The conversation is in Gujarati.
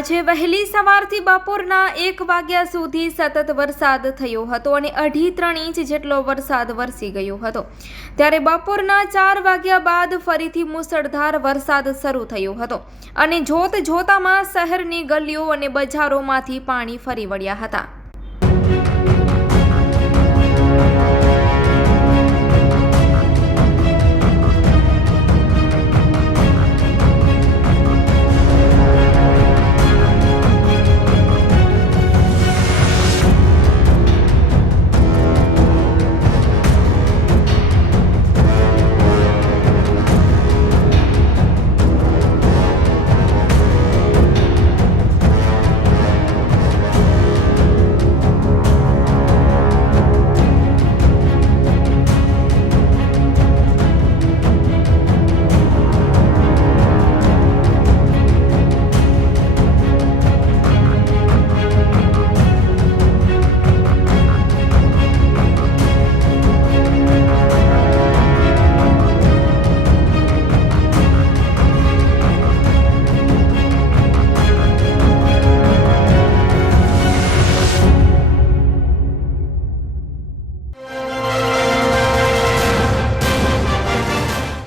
આજે વહેલી સવારથી બપોરના 1 વાગ્યા સુધી સતત વરસાદ થયો હતો અને 2.5-3 ઇંચ જેટલો વરસાદ વરસી ગયો હતો। ત્યારે બપોરના 4 વાગ્યા બાદ ફરીથી મુસળધાર વરસાદ શરૂ થયો હતો અને જોતજોતામાં શહેરની ગલીઓ અને બજારોમાંથી પાણી ફરી વળ્યા હતા।